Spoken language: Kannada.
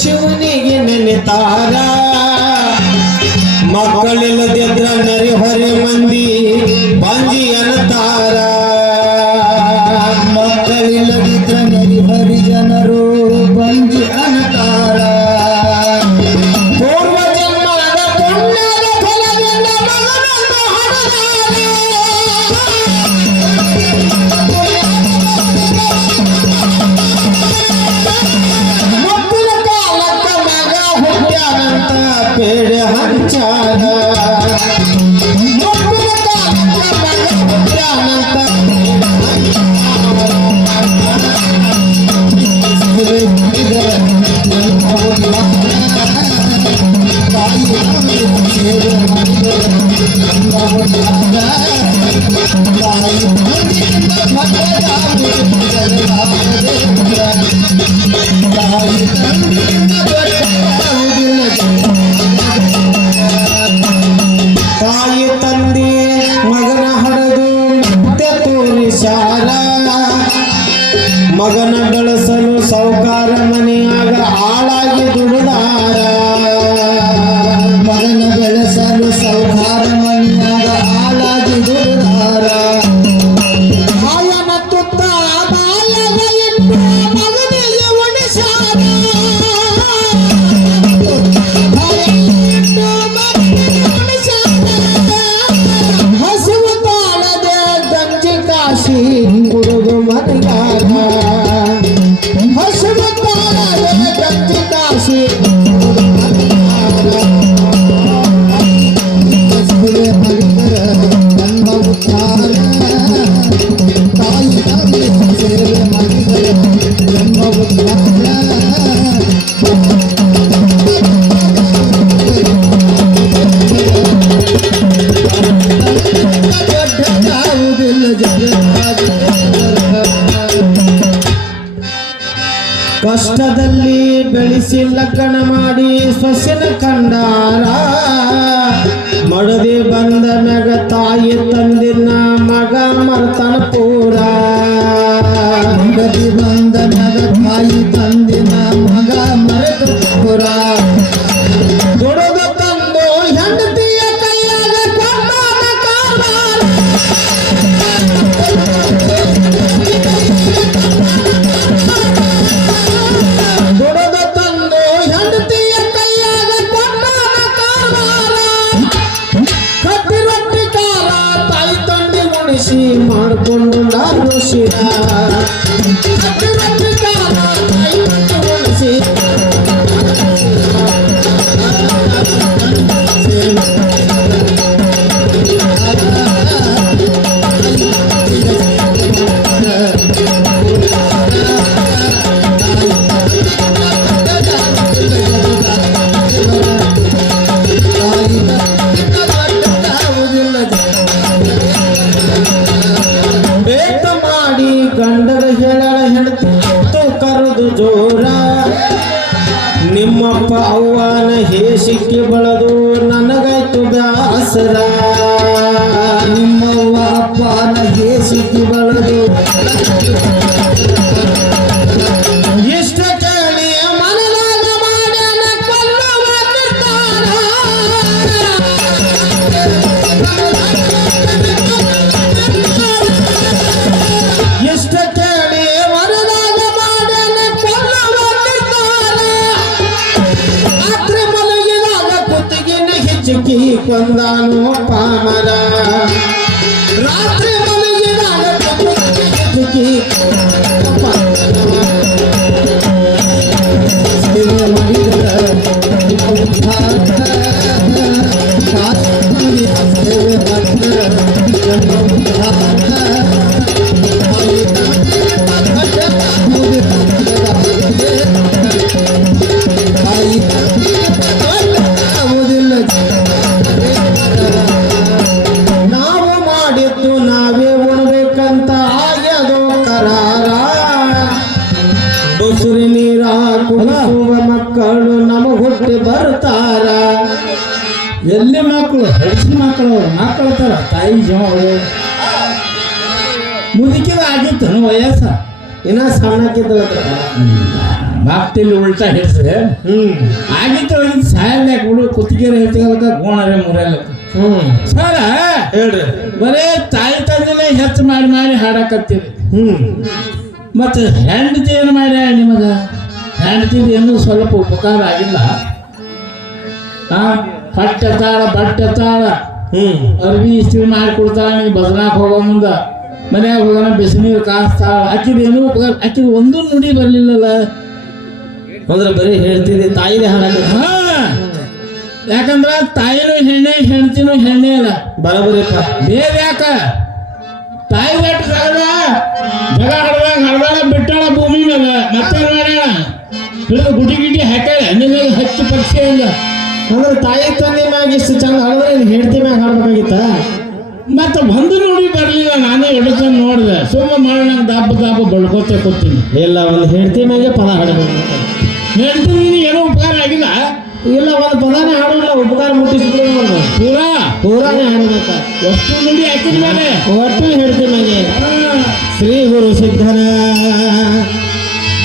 ಶಿವನಿಗೆ ನೆನೆತಾರ ಮಕ್ಕಳಿಲ್ಲದಿದ್ರ ನರಿ ಹೊರೆ ಮಂದಿ ಬಂಜಿ ಅನ್ನತಾರ ಮಕ್ಕಳಿಲ್ಲದಿದ್ರ ನರಿ ಹರಿ ಜನರು ಬಂಜಿ ಅನ್ನತಾರ ಪೂರ್ವ ಜನ್ಮದ ಪುಣ್ಯದ ಫಲದಿಂದ ಮಗನನ್ನು ಹಡೆದಾರ पेड़ हंचार ತಾಯಿ ತಂದೆ ಮಗನ ಹಡೆದು ಮತ್ತೆ ತೋರಿಸಾರ ಮಗನ ಬೆಳೆಸಲು ಸಾಹುಕಾರ ಮನೆಯಾಗ ಆಳಾಗಿ ದುಡಿದಾರ ಮಗನ ಬೆಳೆಸಲು ಸಾಹುಕಾರ ಮನೆಯಾಗ ಆಳಾಗಿ ದುಡಿದಾರ ಆಯನ ತುತ್ತ ಬಾಯಾಗ ಇಟ್ಟು ಮಗನಿಗೆ ಉಣಿಸಾರ ಕುಡುದು ಮರಿಗಾರ ಹಸುವ ತಾಳದ ಗಂಜಿ ಕಾಶಿ ಹರಿತರ ನಮ್ಮ ಉತ್ತಾರ ತಾಯಿ ತಾಯಿ ಸೇವೆ ಮರಿತರ ನಮ್ಮ ಉತ್ತಾರ ಕಷ್ಟದಲ್ಲಿ ಬೆಳೆಸಿ ಲಗ್ನ ಮಾಡಿ ಸೊಸೆನ ಕಂಡಾರ ಮಡದಿ ಬಂದ ಮ್ಯಾಗ ತಾಯಿ ತಂದಿನ ಮಗ ಮರ್ತನ ಪೂರ ಮಡದಿ ಬಂದ ಮ್ಯಾಗ ತಾಯಿ ತಂದಿನ ಮಗ ಮರೆತ ಪೂರ ದುಡಿದು ತಂದು ಹೆಂಡತಿಯ ಕೈಯಾಗ ಕೊಂಡಾನ ಕಾರವಾರ ಮಾಡಿಕೊಂಡು ನಾನು ಶಿರ ಗಂಡರ ಹೇಳಳ ಹೆಣ್ತು ಕರೆದು ಜೋರ ನಿಮ್ಮಪ್ಪ ಅವ್ವನ ಹೇಸಿಕ್ಕೆ ಬಳದು ನನಗಾಯ್ತು ಬ್ಯಾಸರ ನಿಮ್ಮವ್ವ ಅಪ್ಪನ ಹೇಸಿಕ್ಕೆ ಬಳದು ಇಷ್ಟ ಕೇಳಿ ಮನದಾಗ ಮಾಡ್ಯಾನ ಕೊಲ್ಲುವ ನಿರ್ಧಾರ ಇಷ್ಟ ಕೇಳಿ ಮನದಾಗ ಮಾಡ್ಯಾನ ಕೊಲ್ಲುವ ನಿರ್ಧಾರ ರಾತ್ರಿ ಮಲಗಿದಾಗ ಕುತ್ತಿಗೆನ ಹಿಚ್ಚುಕಿ ಕೊಂದಾನು ಪಾಮರ ರಾತ್ರಿ ಮಲಗಿದಾಗ ಕುತ್ತಿಗೆ ನಾವು ಮಾಡಿದ್ದು ನಾವೇ ಉಣಬೇಕು ಮಕ್ಕಳು ಹಡಿಸಿ ಮಕ್ಕಳು ಮಕ್ಕಳತ್ತಾರ ತಾಯಿ ಜೀವ ಮುದುಕಿದ ಆಗಿತ್ತು ವಯಸ್ಸ ಇನ್ನ ಸಣ್ಣಕ್ಕಿದ್ದಲ್ಲ ಬಾಪ್ತಿಲ್ಲಿ ಉಲ್ಟಾ ಹಿಡ್ಸೆ ಆಗಿತ್ತು ಸಾಯಲ್ಲ ಹುಡುಗ ಕುತ್ತಿಗೆ ಹೇಳ್ತೀವಲ್ಲ ಗೋಣರೆ ಮುರಲ್ಲ ಸರ ಹೇಳ್ರಿ ಬರೇ ತಾಯಿ ತಂದೆನೇ ಹೆಚ್ಚು ಮಾಡಿ ಮಾಡಿ ಹಾಡಕತ್ತೀರಿ ಮತ್ತೆ ಹೆಂಡತಿ ಏನು ಮಾಡ್ಯ ನಿಮಗ ಹೆಂಡತಿದು ಏನೂ ಸ್ವಲ್ಪ ಉಪಕಾರ ಆಗಿಲ್ಲ ಪಟ್ಟೆ ತಾಳ ಬಟ್ಟೆ ತಾಳ ಅರ್ವಿ ಇಸ್ತ್ರಿ ಮಾಡಿ ಕೊಡ್ತಾಳ ನೀ ಬದಲಾಕ್ ಹೋಗೋ ಮುಂದ ಮನ್ಯಾಗ ಹೋಗೋಣ ಬಿಸಿನೀರು ಕಾಸ್ತಾಳ ಆಕಿದ ಏನೂ ಉಪಕಾರ ಆಕಿದ ಒಂದೂ ನುಡಿ ಬರ್ಲಿಲ್ಲಲ್ಲ ಅಂದ್ರೆ ಬರೀ ಹೇಳ್ತಿದ್ದೆ ತಾಯಿದೆ ಹಾಡಾಗ ಹಾ ಯಾಕಂದ್ರ ತಾಯಿನೂ ಹೆಣ್ಣೆ ಹೆಂಡತಿನೂ ಹೆಣ್ಣೆ ಅಲ್ಲ ಬರಬರಿಪ್ಪ ಬೇರೆ ಯಾಕ ತಾಯಿ ಗಟ್ಟ ಜಗ ಹಡದಾಗ ಬಿಟ್ಟಾಳ ಭೂಮಿ ಮ್ಯಾಗ ಮತ್ತೆ ಮಾಡ್ಯಾಳ ಹಿಡಿದು ಗುಡಿ ಗಿಡಿ ಹಾಕ್ಯಾಳ ಹೆಣ್ಣಿನ ಹಚ್ಚು ಪಕ್ಷಿ ಅಂದ ಅಂದ್ರೆ ತಾಯಿ ತಂದೆ ಮ್ಯಾಗ ಇಷ್ಟು ಚಂದ ಹಾಡಿದ್ರೆ ಇದು ಹೆಂಡತಿ ಮ್ಯಾಗ ಹಾಡ್ಬೇಕಾಗಿತ್ತ ಮತ್ತೆ ಒಂದು ನೋಡಿ ಬರ್ಲಿಲ್ಲ ನಾನೇ ಹಿಡಿದು ನೋಡಿದೆ ಸುಮ್ಮ ಮಾಡಿ ನಂಗೆ ದಾಪ ಬಡ್ಕೋತೆ ಕೊಡ್ತೀನಿ ಇಲ್ಲ ಒಂದು ಹೆಂಡತಿ ಮ್ಯಾಗೆ ಪದ ಹಾಡಬೇಕು ಹೆಂಡತಿ ಏನೋ ಉಪಕಾರ ಆಗಿಲ್ಲ ಇಲ್ಲ ಒಂದು ಪದಾನೇ ಹಾಡೋಲ್ಲ ಉಪಕಾರ ಮುಟ್ಟಿಸ್ಬಿಡೋದು ಪೂರಾನೇ ಹಾಡಬೇಕ ಎಷ್ಟು ನುಡಿ ಹಾಕಿದ ಮೇಲೆ ಒಟ್ಟು ಹೆಂಡತಿ ಮ್ಯಾಗೆ ಶ್ರೀ ಗುರು ಸಿದ್ಧರ